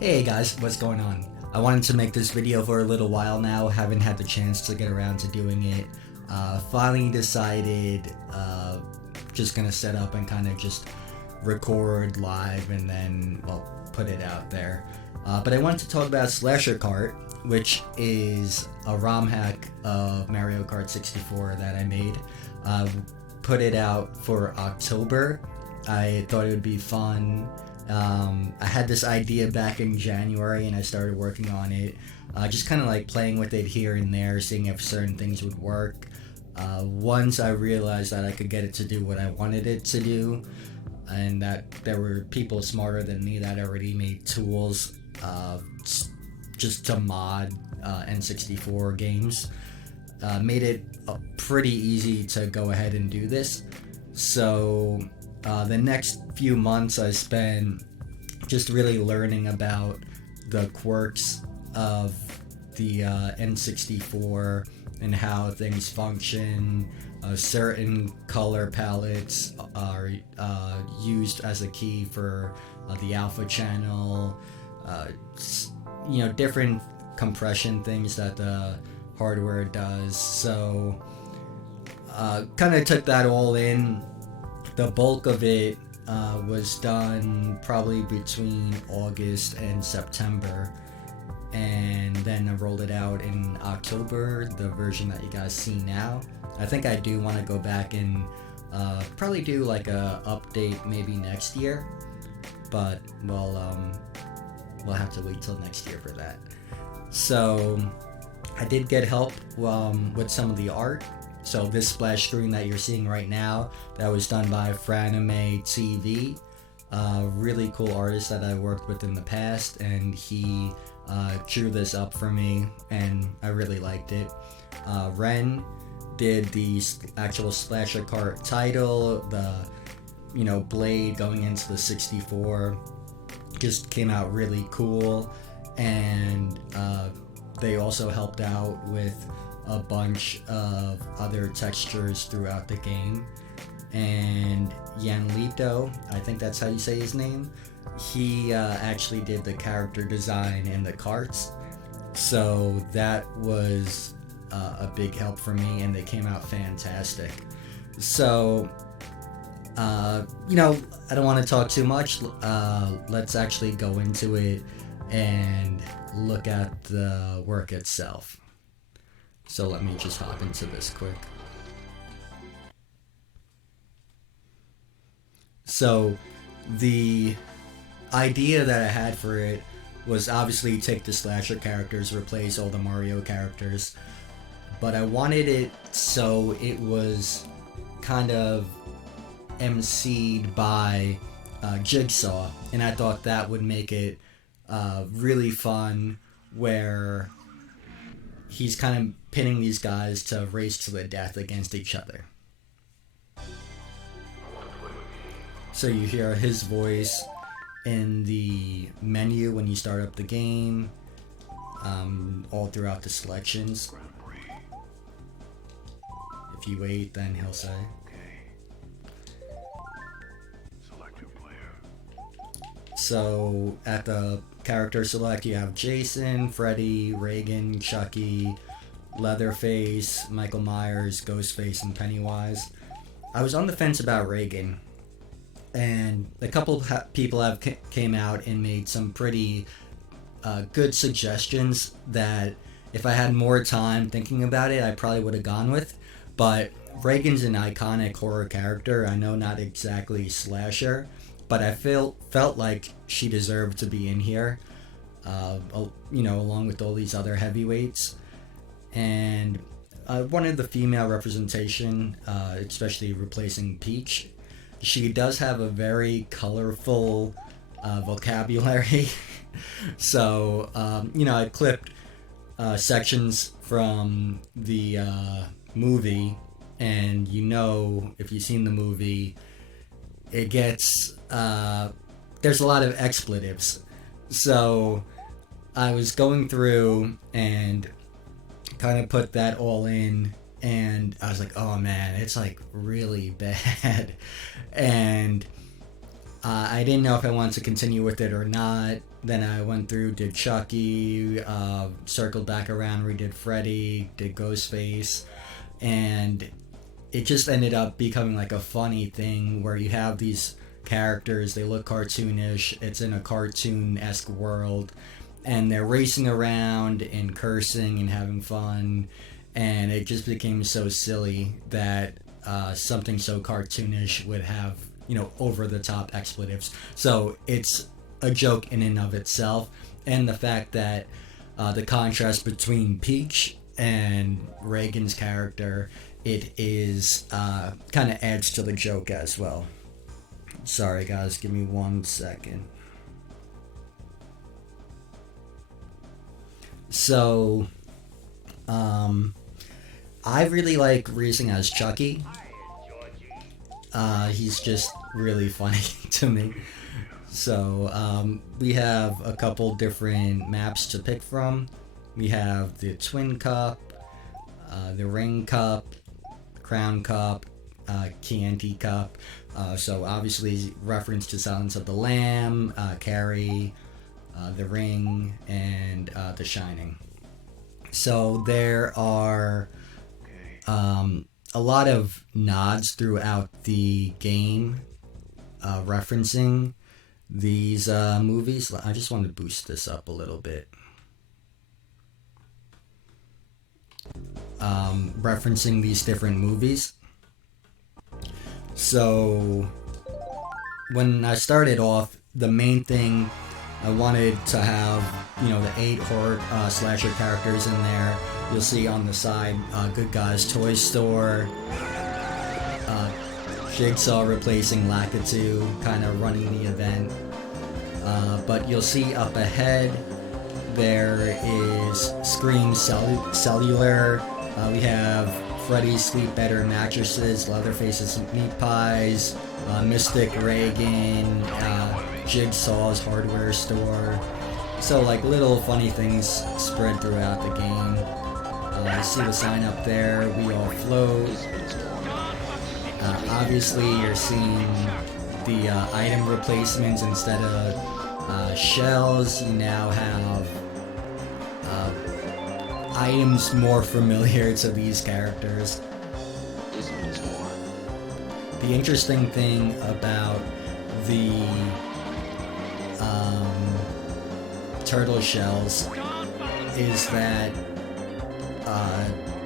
Hey guys, what's going on? I wanted to make this video for a little while now, haven't had the chance to get around to doing it. Finally decided, just gonna set up and kind of just record live and then, well, put it out there. But I wanted to talk about Slasher Kart, which is a ROM hack of Mario Kart 64 that I made. Put it out for October. I thought it would be fun. I had this idea back in January and I started working on it, just kind of like playing with it here and there, seeing if certain things would work. Once I realized that I could get it to do what I wanted it to do, and that there were people smarter than me that already made tools just to mod N64 games, made it pretty easy to go ahead and do this. So the next few months I spent just really learning about the quirks of the N64 and how things function. Certain color palettes are used as a key for the alpha channel. Different compression things that the hardware does. So kind of took that all in. The bulk of it was done probably between August and September, and then I rolled it out in October, the version that you guys see now. I think I do want to go back and probably do like a update maybe next year, but we'll have to wait till next year for that. So I did get help with some of the art. So this splash screen that you're seeing right now, that was done by Franime TV, really cool artist that I worked with in the past, and he drew this up for me, and I really liked it. Ren did the actual Slasher Kart title, the blade going into the 64, just came out really cool, and they also helped out with a bunch of other textures throughout the game. And Yanlito, I think that's how you say his name, he actually did the character design and the karts, so that was a big help for me, and they came out fantastic. So I don't want to talk too much. Let's actually go into it and look at the work itself. So let me just hop into this quick. So the idea that I had for it was obviously take the slasher characters, replace all the Mario characters, but I wanted it so it was kind of emceed by Jigsaw, and I thought that would make it really fun, where he's kind of pinning these guys to race to the death against each other. So you hear his voice in the menu when you start up the game, all throughout the selections. If you wait, then he'll say. So at the character select, you have Jason, Freddy, Reagan, Chucky, Leatherface, Michael Myers, Ghostface, and Pennywise. I was on the fence about Reagan, and a couple people have came out and made some pretty good suggestions that if I had more time thinking about it, I probably would have gone with. But Reagan's an iconic horror character. I know not exactly slasher, but I felt like she deserved to be in here, along with all these other heavyweights. And I wanted the female representation, especially replacing Peach. She does have a very colorful vocabulary. So, I clipped sections from the movie, and if you've seen the movie, it gets there's a lot of expletives. So I was going through and kind of put that all in, and I was like, oh man, it's like really bad. And I didn't know if I wanted to continue with it or not. Then I went through, did Chucky, circled back around, redid Freddy, did Ghostface, and it just ended up becoming like a funny thing where you have these characters, they look cartoonish, it's in a cartoon-esque world, and they're racing around and cursing and having fun, and it just became so silly that something so cartoonish would have, over the top expletives. So it's a joke in and of itself, and the fact that the contrast between Peach and Reagan's character, it is kind of adds to the joke as well. Sorry guys, give me 1 second. So I really like Reason as Chucky. He's just really funny to me. So we have a couple different maps to pick from. We have the Twin Cup, the Ring Cup, Crown Cup, Chianti Cup. So obviously reference to Silence of the Lamb, Carrie, The Ring, and The Shining. So there are a lot of nods throughout the game referencing these movies. I just want to boost this up a little bit. Referencing these different movies. So when I started off, the main thing I wanted to have, the 8 horror slasher characters in there. You'll see on the side, Good Guys Toy Store, Jigsaw replacing Lakitu, kind of running the event. But you'll see up ahead, there is Scream Cellular. We have Freddy's Sleep Better Mattresses, Leatherface's Meat Pies, Mystic Reagan, Jigsaw's hardware store. So like little funny things spread throughout the game. You see the sign up there, We All Float. Obviously you're seeing the item replacements. Instead of shells, you now have items more familiar to these characters. The interesting thing about the turtle shells is that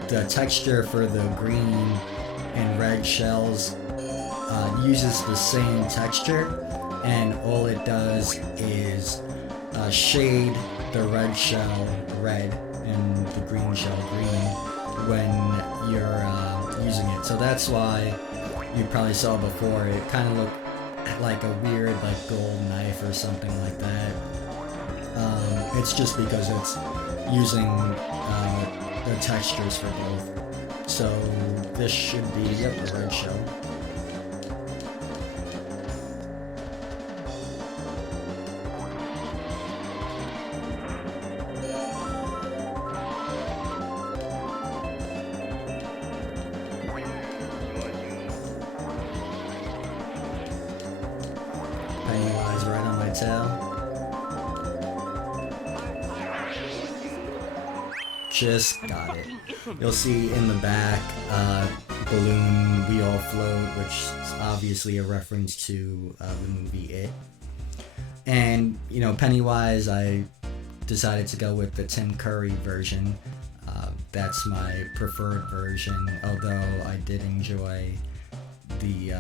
the texture for the green and red shells uses the same texture, and all it does is shade the red shell red and the green shell green when you're using it. So that's why you probably saw before, it kind of looked like a weird gold knife or something like that. It's just because it's using the textures for both. So this should be, yep, a red shell. Pennywise right on my tail. Just got it. You'll see in the back, balloon, We All Float, which is obviously a reference to the movie It. And, Pennywise, I decided to go with the Tim Curry version. That's my preferred version, although I did enjoy the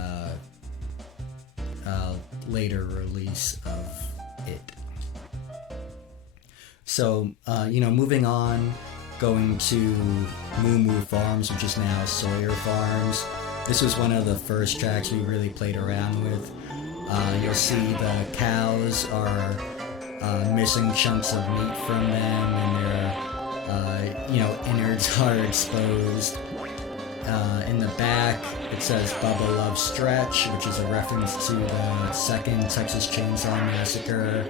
later release of It. So, moving on, going to Moo Moo Farms, which is now Sawyer Farms. This was one of the first tracks we really played around with. You'll see the cows are missing chunks of meat from them, and their innards are exposed. In the back, it says Bubba Love Stretch, which is a reference to the second Texas Chainsaw Massacre.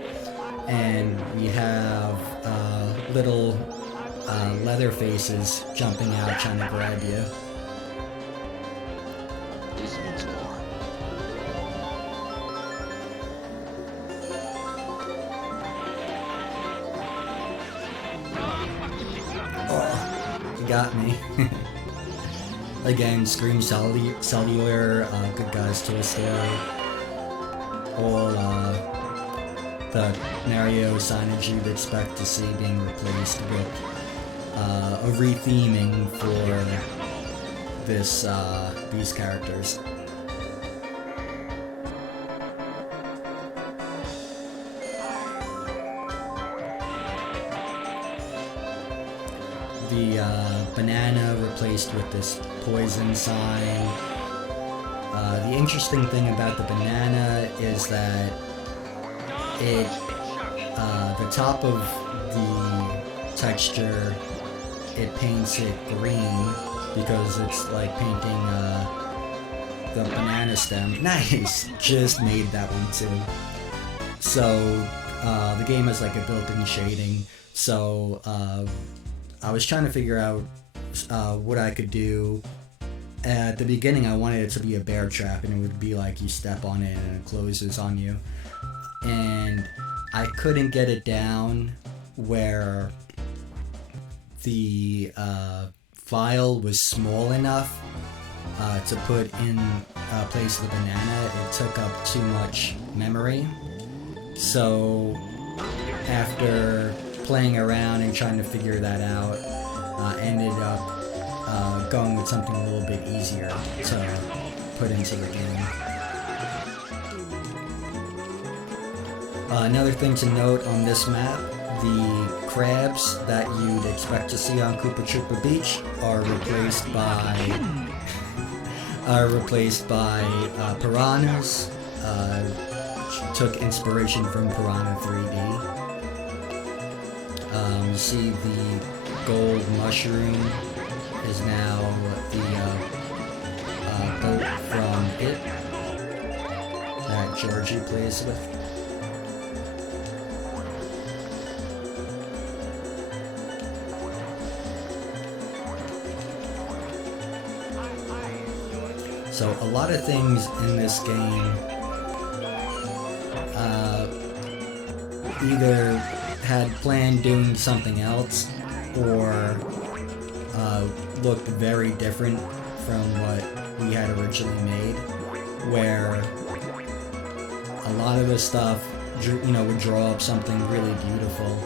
And we have little leather faces jumping out trying to grab you. got me. Again, Scream Cellular, Good Guys Toy Story, all the Mario signage you'd expect to see being replaced with a retheming for these characters. The banana replaced with this poison sign. The interesting thing about the banana is that the top of the texture, it paints it green because it's like painting the banana stem. Nice! Just made that one too. So the game has like a built-in shading. So I was trying to figure out what I could do. At the beginning, I wanted it to be a bear trap, and it would be like you step on it and it closes on you. And I couldn't get it down where the file was small enough to put in place of the banana. It took up too much memory. So after playing around and trying to figure that out, ended up going with something a little bit easier to put into the game. Another thing to note on this map, the crabs that you'd expect to see on Koopa Troopa Beach are replaced by piranhas. Took inspiration from Piranha 3D. You see the gold mushroom is now the boat from It that Georgie plays with. So a lot of things in this game either had planned doing something else or looked very different from what we had originally made, where a lot of the stuff, would draw up something really beautiful,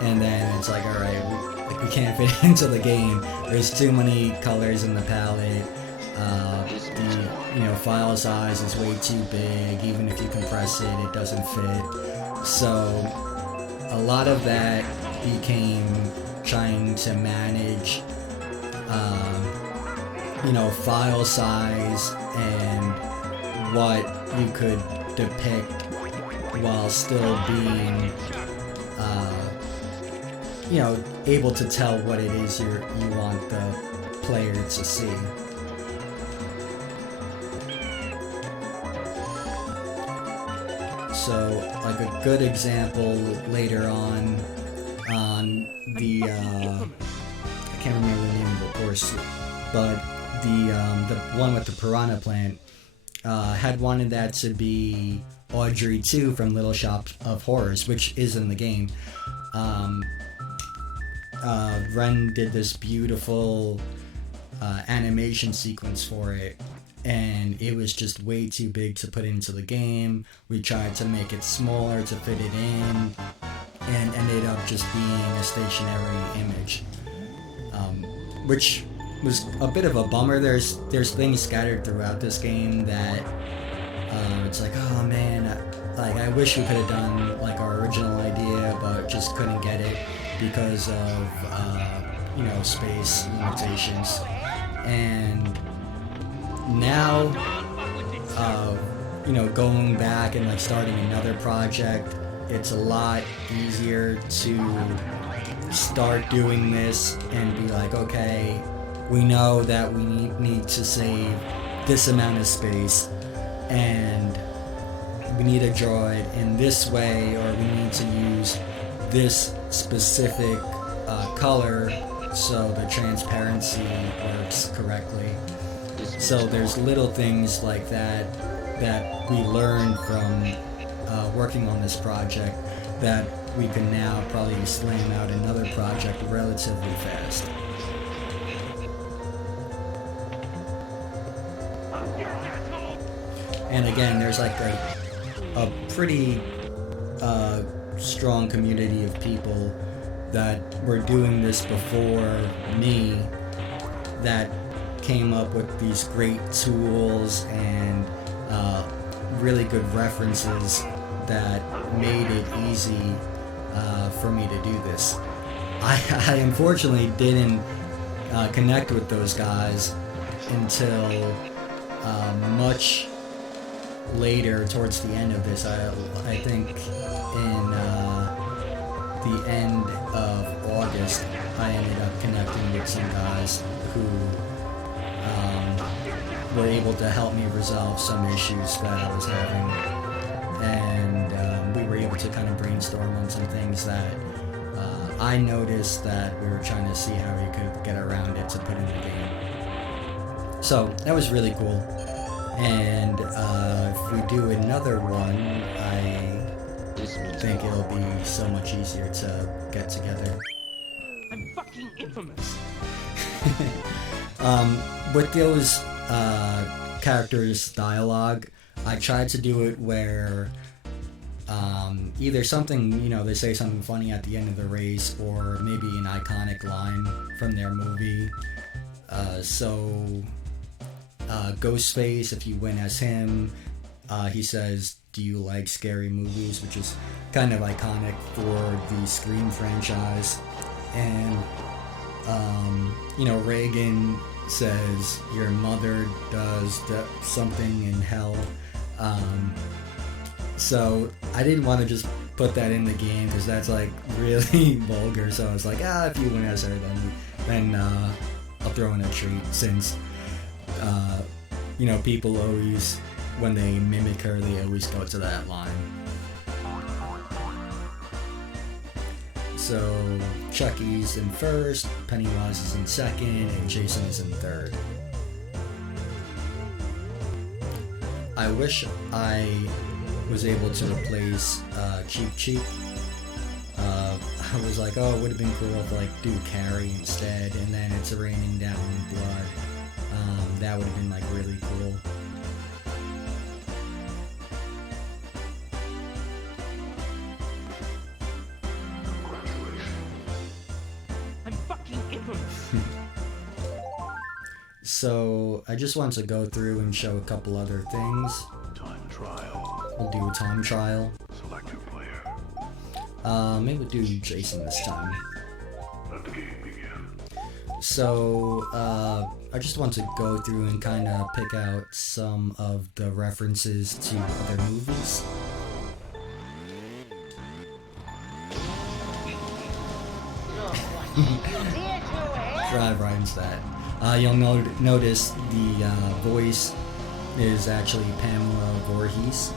and then it's like, alright, we can't fit it into the game. There's too many colors in the palette. The file size is way too big. Even if you compress it, it doesn't fit. So a lot of that became trying to manage file size and what you could depict while still being able to tell what it is you want the player to see. So, like a good example later on the I can't remember the name of the course, but the one with the piranha plant had wanted that to be Audrey 2 from Little Shop of Horrors, which is in the game. Ren did this beautiful animation sequence for it, and it was just way too big to put into the game. We tried to make it smaller to fit it in, and ended up just being a stationary image, which was a bit of a bummer. There's things scattered throughout this game that it's like, oh man, I wish we could have done like our original idea, but just couldn't get it because of space limitations. And now going back and starting another project, it's a lot easier to start doing this and be like, okay, we know that we need to save this amount of space, and we need to draw it in this way, or we need to use this specific color so the transparency works correctly. So there's little things like that we learned from working on this project that we can now probably slam out another project relatively fast. And again, there's like a pretty strong community of people that were doing this before me that came up with these great tools and really good references that made it easy for me to do this. I unfortunately didn't connect with those guys until much later, towards the end of this. I think in the end of August, I ended up connecting with some guys who were able to help me resolve some issues that I was having, and we were able to kind of brainstorm on some things that I noticed that we were trying to see how we could get around it to put in the game. So that was really cool. And if we do another one, I think it'll be so much easier to get together. I'm fucking infamous. With those characters' dialogue, I tried to do it where either something, they say something funny at the end of the race, or maybe an iconic line from their movie. Ghostface, if you win as him, he says, "Do you like scary movies?" which is kind of iconic for the Scream franchise. And Reagan says, "Your mother does something in hell." So I didn't want to just put that in the game because that's like really vulgar. So I was like, if you win as her, then I'll throw in a treat, since people always, when they mimic her, they always go to that line. So Chucky's in first, Pennywise is in second, and Jason is in third. I wish I was able to replace Cheap Cheap. I was like, it would have been cool if do Carrie instead, and then it's raining down blood. That would have been really cool. I'm fucking infamous. So I just want to go through and show a couple other things. Time trial. We'll do a time trial. Select your player. Maybe we'll do Jason this time. Let the game begin. So I just want to go through and kind of pick out some of the references to other movies. Drive right into that. You'll notice the voice is actually Pamela Voorhees.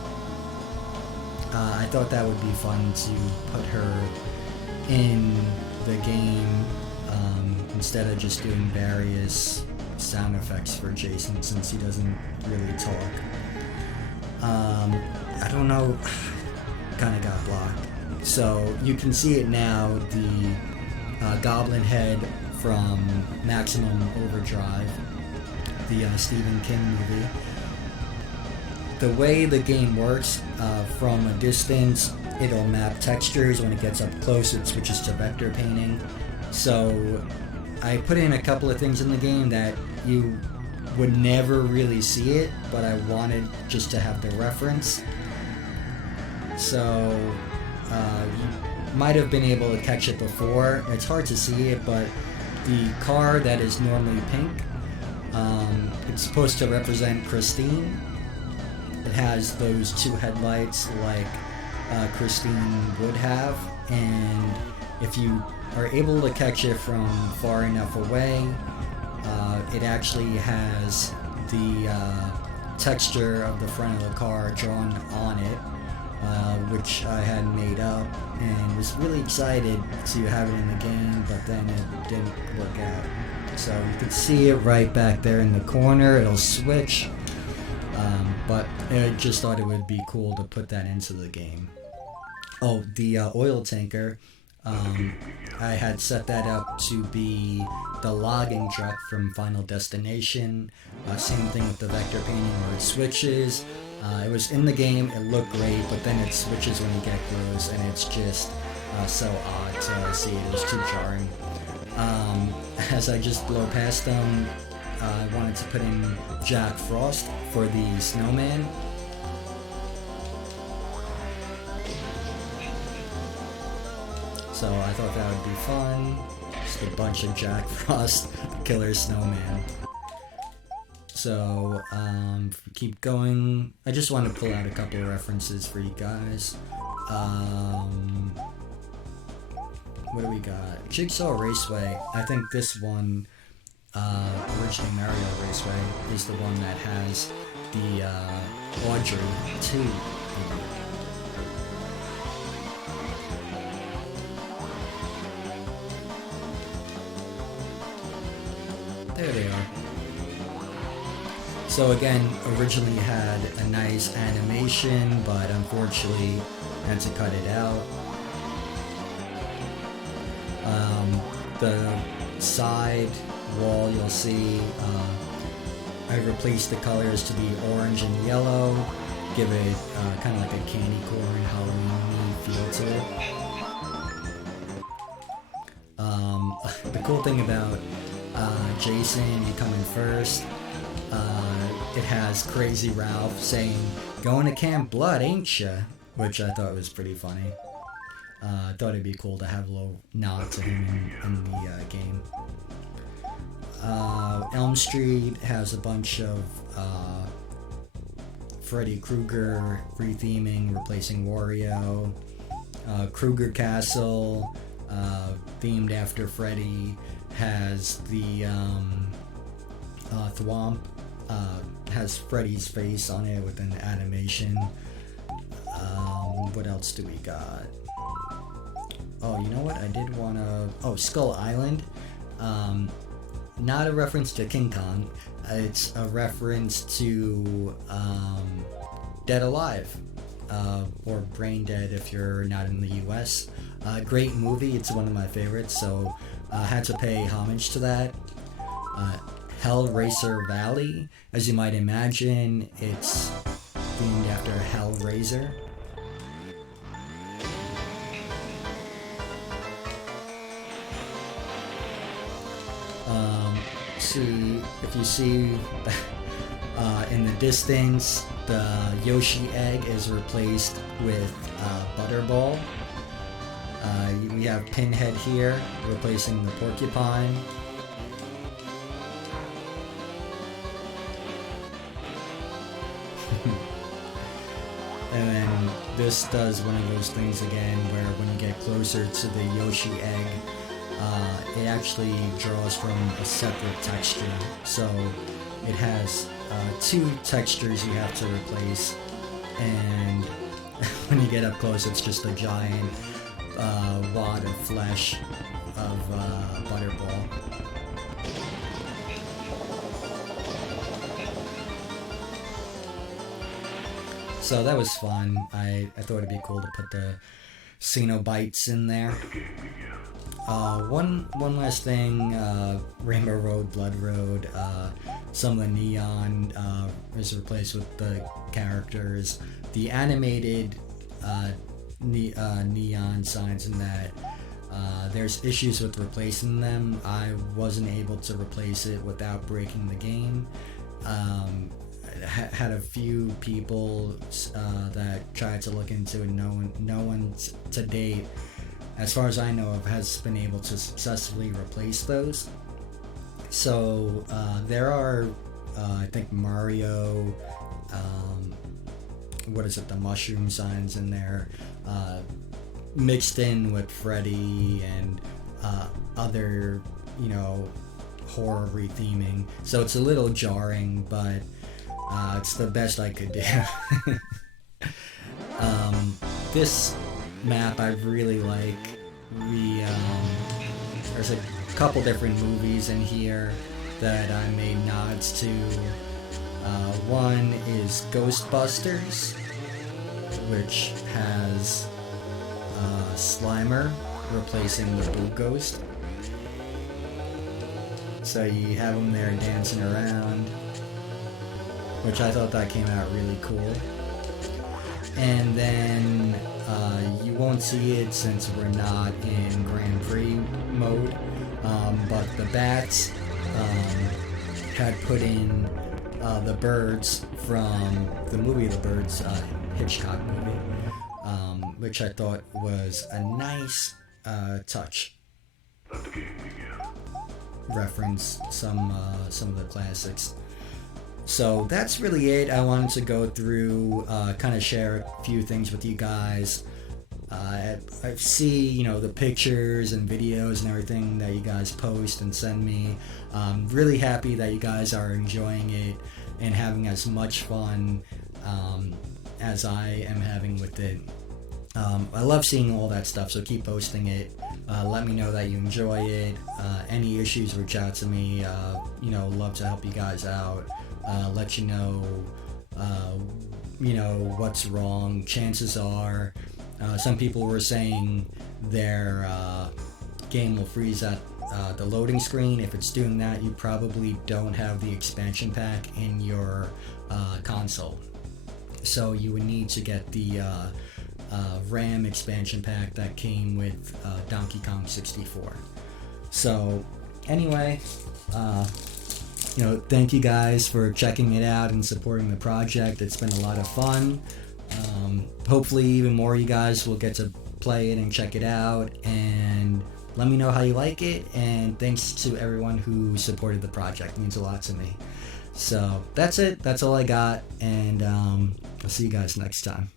I thought that would be fun to put her in the game instead of just doing various sound effects for Jason, since he doesn't really talk. I don't know, kind of got blocked. So you can see it now, the Goblin Head from Maximum Overdrive, the Stephen King movie. The way the game works, from a distance, it'll map textures. When it gets up close, it switches to vector painting. So I put in a couple of things in the game that you would never really see it, but I wanted just to have the reference. So you might have been able to catch it before. It's hard to see it, but the car that is normally pink, it's supposed to represent Christine. It has those two headlights like Christine would have, and if you are able to catch it from far enough away, it actually has the texture of the front of the car drawn on it, which I had made up, and was really excited to have it in the game, but then it didn't work out. So you can see it right back there in the corner. It'll switch, but I just thought it would be cool to put that into the game. Oh, the oil tanker, I had set that up to be the logging truck from Final Destination. Same thing with the vector painting where it switches. It was in the game, it looked great, but then it switches when you get close, and it's just so odd to see it. It was too jarring. As I just blow past them, I wanted to put in Jack Frost for the snowman. So I thought that would be fun. Just a bunch of Jack Frost killer snowman. So, keep going. I just want to pull out a couple of references for you guys. What do we got? Jigsaw Raceway. I think this one, originally Mario Raceway, is the one that has the Audrey 2 in it. There they are. So again, originally had a nice animation, but unfortunately had to cut it out. The side wall, you'll see, I replaced the colors to be orange and yellow, give it kind of like a candy corn Halloween feel to it. The cool thing about Jason becoming first, it has Crazy Ralph saying, "Going to Camp Blood, ain't ya?" Which I thought was pretty funny. I thought it'd be cool to have a little nod to him in the game. Elm Street has a bunch of Freddy Krueger retheming, replacing Wario. Krueger Castle, themed after Freddy, has the Thwomp, has Freddy's face on it with an animation. What else do we got? Oh, you know what? I did want to... Oh, Skull Island. Not a reference to King Kong. It's a reference to Dead Alive. Or Brain Dead if you're not in the US. Great movie. It's one of my favorites, so I had to pay homage to that. Hellraiser Valley. As you might imagine, it's themed after Hellraiser. See, if you see in the distance, the Yoshi egg is replaced with Butterball. We have Pinhead here, replacing the Porcupine. And then this does one of those things again where when you get closer to the Yoshi egg, it actually draws from a separate texture. So it has two textures you have to replace, and when you get up close, it's just a giant wad of flesh of Butterball. So that was fun. I thought it'd be cool to put the Cenobites in there. One last thing, Rainbow Road, Blood Road, some of the neon is replaced with the characters. The animated neon signs in that, there's issues with replacing them. I wasn't able to replace it without breaking the game. Had a few people that tried to look into it. No one to date, as far as I know of, has been able to successfully replace those. So there are, I think, Mario, what is it, the mushroom signs in there, mixed in with Freddy and other, horror retheming. So it's a little jarring, but it's the best I could do. This map I really like. There's a couple different movies in here that I made nods to. One is Ghostbusters, which has Slimer replacing the Boo Ghost. So you have him there dancing around, which I thought that came out really cool. and then you won't see it since we're not in Grand Prix mode, but the bats had put in the birds from the movie The Birds, Hitchcock movie, which I thought was a nice touch. Let the game begin. Reference some of the classics. So that's really it. I wanted to go through, kind of share a few things with you guys. I see, you know, the pictures and videos and everything that you guys post and send me. I'm really happy that you guys are enjoying it and having as much fun as I am having with it. I love seeing all that stuff, so keep posting it. Let me know that you enjoy it. Any issues, reach out to me. You know, love to help you guys out. Let you know what's wrong. Chances are, some people were saying their game will freeze at the loading screen. If it's doing that, you probably don't have the expansion pack in your console. So you would need to get the RAM expansion pack that came with Donkey Kong 64. So anyway, thank you guys for checking it out and supporting the project. It's been a lot of fun. Hopefully even more of you guys will get to play it and check it out, and let me know how you like it. And thanks to everyone who supported the project. It means a lot to me. So that's it. That's all I got, and I'll see you guys next time.